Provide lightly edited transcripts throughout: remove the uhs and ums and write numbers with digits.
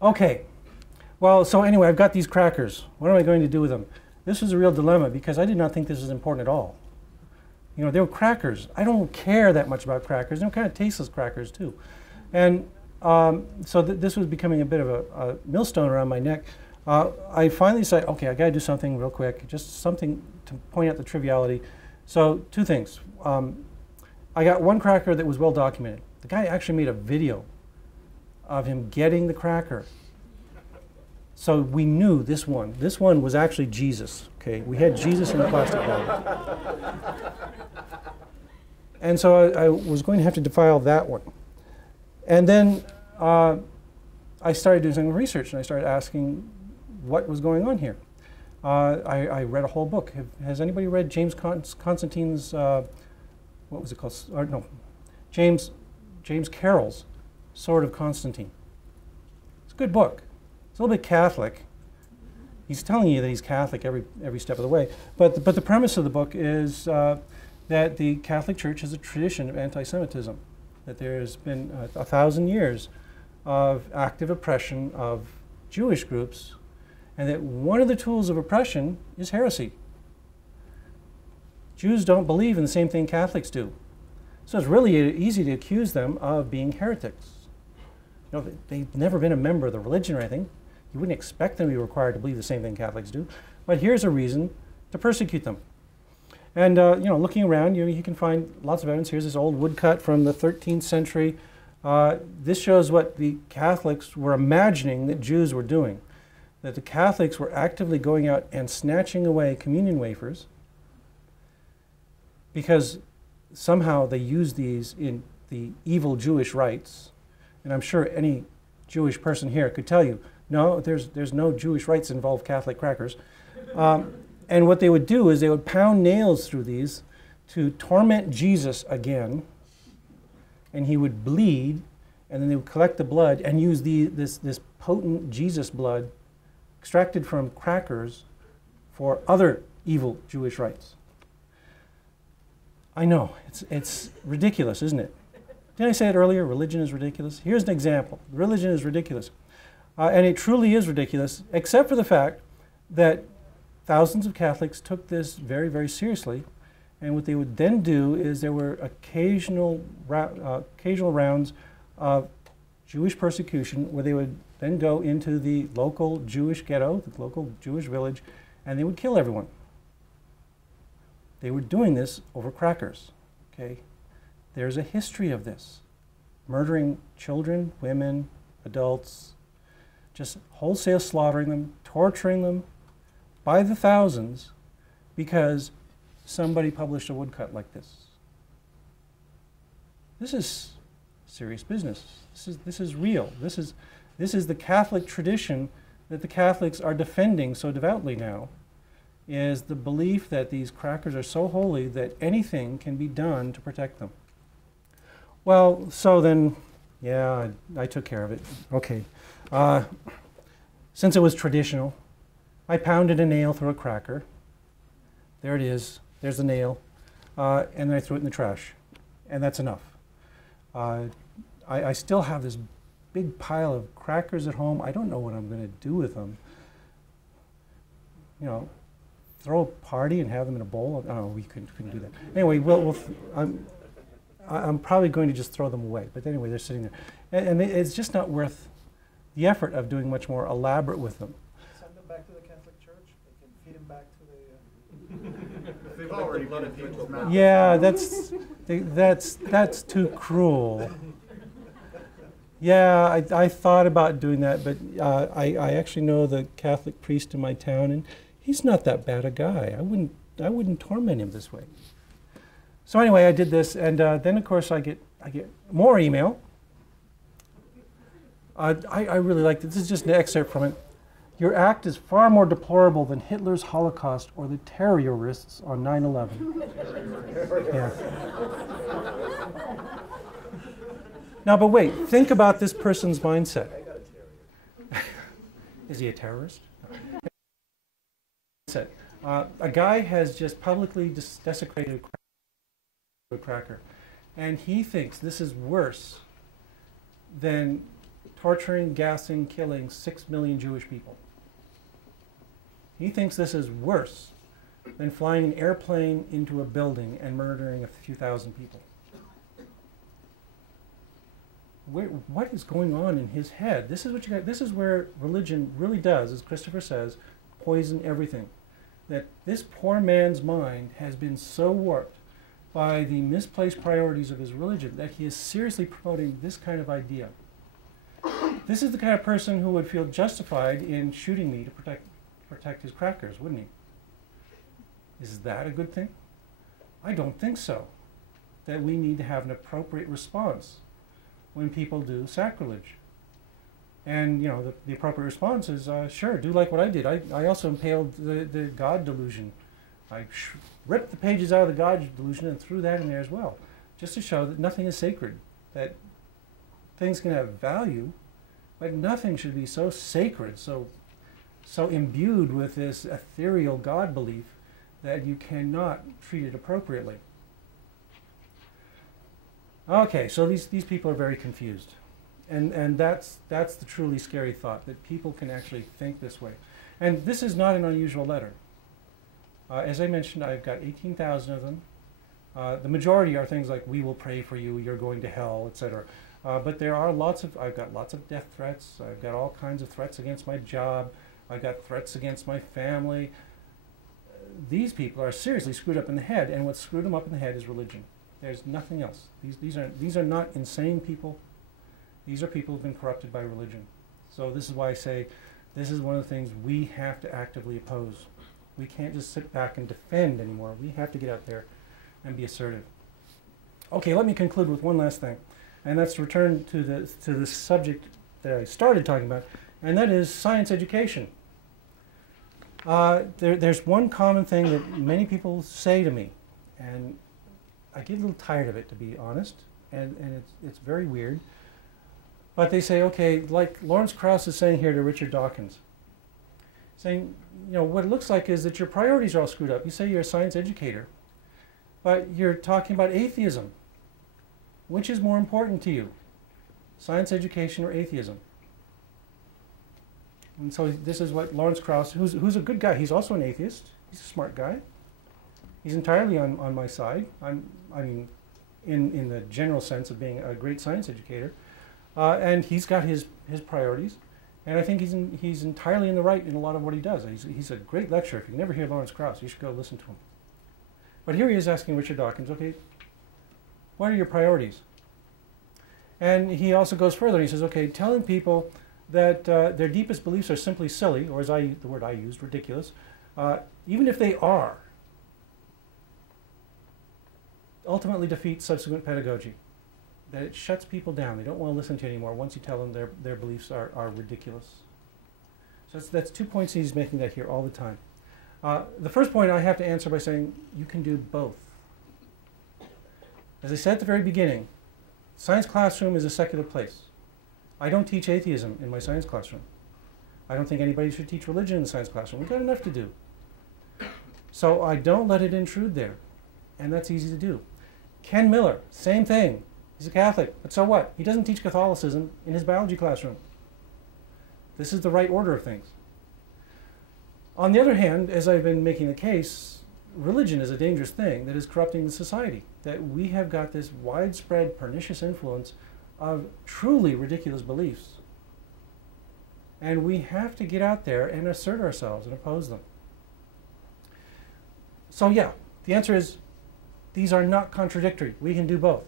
Okay, well, so anyway, I've got these crackers. What am I going to do with them? This was a real dilemma because I did not think this was important at all. You know, they were crackers. I don't care that much about crackers. They're kind of tasteless crackers too. And so this was becoming a bit of a millstone around my neck. I finally decided, okay, I got to do something real quick, just something to point out the triviality. So two things. I got one cracker that was well documented. The guy actually made a video of him getting the cracker. So we knew this one. This one was actually Jesus. Okay, we had Jesus in the plastic bag. And so I was going to have to defile that one. And then I started doing some research, and I started asking what was going on here. I read a whole book. Has anybody read James Constantine's, what was it called? No, James Carroll's Sword of Constantine. It's a good book. It's a little bit Catholic. He's telling you that he's Catholic every step of the way. But the premise of the book is that the Catholic Church has a tradition of anti-Semitism, that there's been 1,000 years of active oppression of Jewish groups, and that one of the tools of oppression is heresy. Jews don't believe in the same thing Catholics do. So it's really easy to accuse them of being heretics. You know, they've never been a member of the religion or anything. You wouldn't expect them to be required to believe the same thing Catholics do. But here's a reason to persecute them. And you know, looking around, you can find lots of evidence. Here's this old woodcut from the 13th century. This shows what the Catholics were imagining that Jews were doing. That the Catholics were actively going out and snatching away communion wafers because somehow they used these in the evil Jewish rites. And I'm sure any Jewish person here could tell you, no, there's no Jewish rites involve Catholic crackers. And what they would do is they would pound nails through these to torment Jesus again, and he would bleed, and then they would collect the blood and use this potent Jesus blood extracted from crackers for other evil Jewish rites. I know, it's ridiculous, isn't it? Didn't I say it earlier? Religion is ridiculous. Here's an example. Religion is ridiculous. And it truly is ridiculous, except for the fact that thousands of Catholics took this very, very seriously. And what they would then do is there were occasional rounds of Jewish persecution where they would then go into the local Jewish ghetto, the local Jewish village, and they would kill everyone. They were doing this over crackers. Okay? There's a history of this. Murdering children, women, adults, just wholesale slaughtering them, torturing them by the thousands because somebody published a woodcut like this. This is serious business. This is real. This is the Catholic tradition that the Catholics are defending so devoutly now, is the belief that these crackers are so holy that anything can be done to protect them. Well, so then, yeah, I took care of it. Okay. Since it was traditional, I pounded a nail through a cracker. There it is. There's the nail. And then I threw it in the trash. And that's enough. I still have this big pile of crackers at home. I don't know what I'm going to do with them. You know, throw a party and have them in a bowl? Oh, we couldn't do that. Anyway, I'm probably going to just throw them away. But anyway, they're sitting there. And it's just not worth the effort of doing much more elaborate with them. Send them back to the Catholic Church. They can feed them back to the... They've already blooded people's mouths. Yeah, that's too cruel. Yeah, I thought about doing that, but I actually know the Catholic priest in my town, and he's not that bad a guy. I wouldn't torment him this way. So anyway, I did this, and then of course I get more email. I really liked it. This is just an excerpt from it. Your act is far more deplorable than Hitler's Holocaust or the terrorists on 9/11. Yeah. Now, but wait, think about this person's mindset. Is he a terrorist? A guy has just publicly desecrated a cracker, and he thinks this is worse than torturing, gassing, killing 6 million Jewish people. He thinks this is worse than flying an airplane into a building and murdering a few thousand people. What is going on in his head? This is what you got. This is where religion really does, as Christopher says, poison everything. That this poor man's mind has been so warped by the misplaced priorities of his religion that he is seriously promoting this kind of idea. This is the kind of person who would feel justified in shooting me to protect his crackers, wouldn't he? Is that a good thing? I don't think so. That we need to have an appropriate response when people do sacrilege. And, you know, the appropriate response is, sure, do like what I did. I also impaled the God delusion. I ripped the pages out of the God delusion and threw that in there as well, just to show that nothing is sacred, that things can have value, but nothing should be so sacred, so imbued with this ethereal God belief that you cannot treat it appropriately. Okay, so these people are very confused. And that's the truly scary thought, that people can actually think this way. And this is not an unusual letter. As I mentioned, I've got 18,000 of them. The majority are things like, we will pray for you, you're going to hell, etc. But there are I've got lots of death threats, I've got all kinds of threats against my job, I've got threats against my family. These people are seriously screwed up in the head, and what screwed them up in the head is religion. There's nothing else. These are not insane people. These are people who've been corrupted by religion. So this is why I say this is one of the things we have to actively oppose. We can't just sit back and defend anymore. We have to get out there and be assertive. Okay, let me conclude with one last thing, and that's to return to the subject that I started talking about, and that is science education. There's one common thing that many people say to me, and I get a little tired of it, to be honest, and it's very weird. But they say, okay, like Lawrence Krauss is saying here to Richard Dawkins, saying, you know, what it looks like is that your priorities are all screwed up. You say you're a science educator, but you're talking about atheism. Which is more important to you, science education or atheism? And so this is what Lawrence Krauss, who's a good guy, he's also an atheist, he's a smart guy. He's entirely on my side. I mean, in the general sense of being a great science educator. And he's got his priorities. And I think he's entirely in the right in a lot of what he does. He's a great lecturer. If you never hear Lawrence Krauss, you should go listen to him. But here he is asking Richard Dawkins, okay, what are your priorities? And he also goes further. He says, okay, telling people that their deepest beliefs are simply silly, or as the word I used, ridiculous, even if they are, ultimately defeats subsequent pedagogy. That it shuts people down. They don't want to listen to you anymore once you tell them their beliefs are ridiculous. So that's 2 points he's making that here all the time. The first point I have to answer by saying you can do both. As I said at the very beginning, science classroom is a secular place. I don't teach atheism in my science classroom. I don't think anybody should teach religion in the science classroom. We've got enough to do. So I don't let it intrude there. And that's easy to do. Ken Miller, same thing. He's a Catholic, but so what? He doesn't teach Catholicism in his biology classroom. This is the right order of things. On the other hand, as I've been making the case, religion is a dangerous thing that is corrupting the society. That we have got this widespread pernicious influence of truly ridiculous beliefs. And we have to get out there and assert ourselves and oppose them. So yeah, the answer is these are not contradictory. We can do both.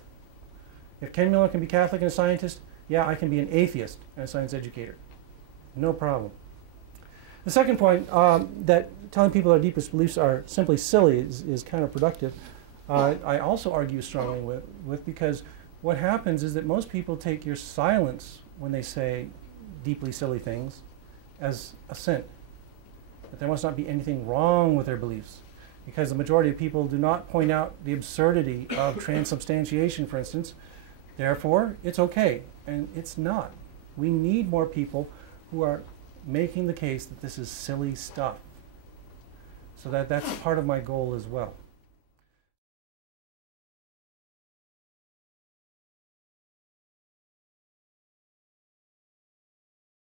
If Ken Miller can be Catholic and a scientist, yeah, I can be an atheist and a science educator. No problem. The second point, that telling people their deepest beliefs are simply silly is counterproductive, I also argue strongly with because what happens is that most people take your silence when they say deeply silly things as assent. That there must not be anything wrong with their beliefs. Because the majority of people do not point out the absurdity of transubstantiation, for instance. Therefore, it's okay. And it's not. We need more people who are making the case that this is silly stuff. So that's part of my goal as well.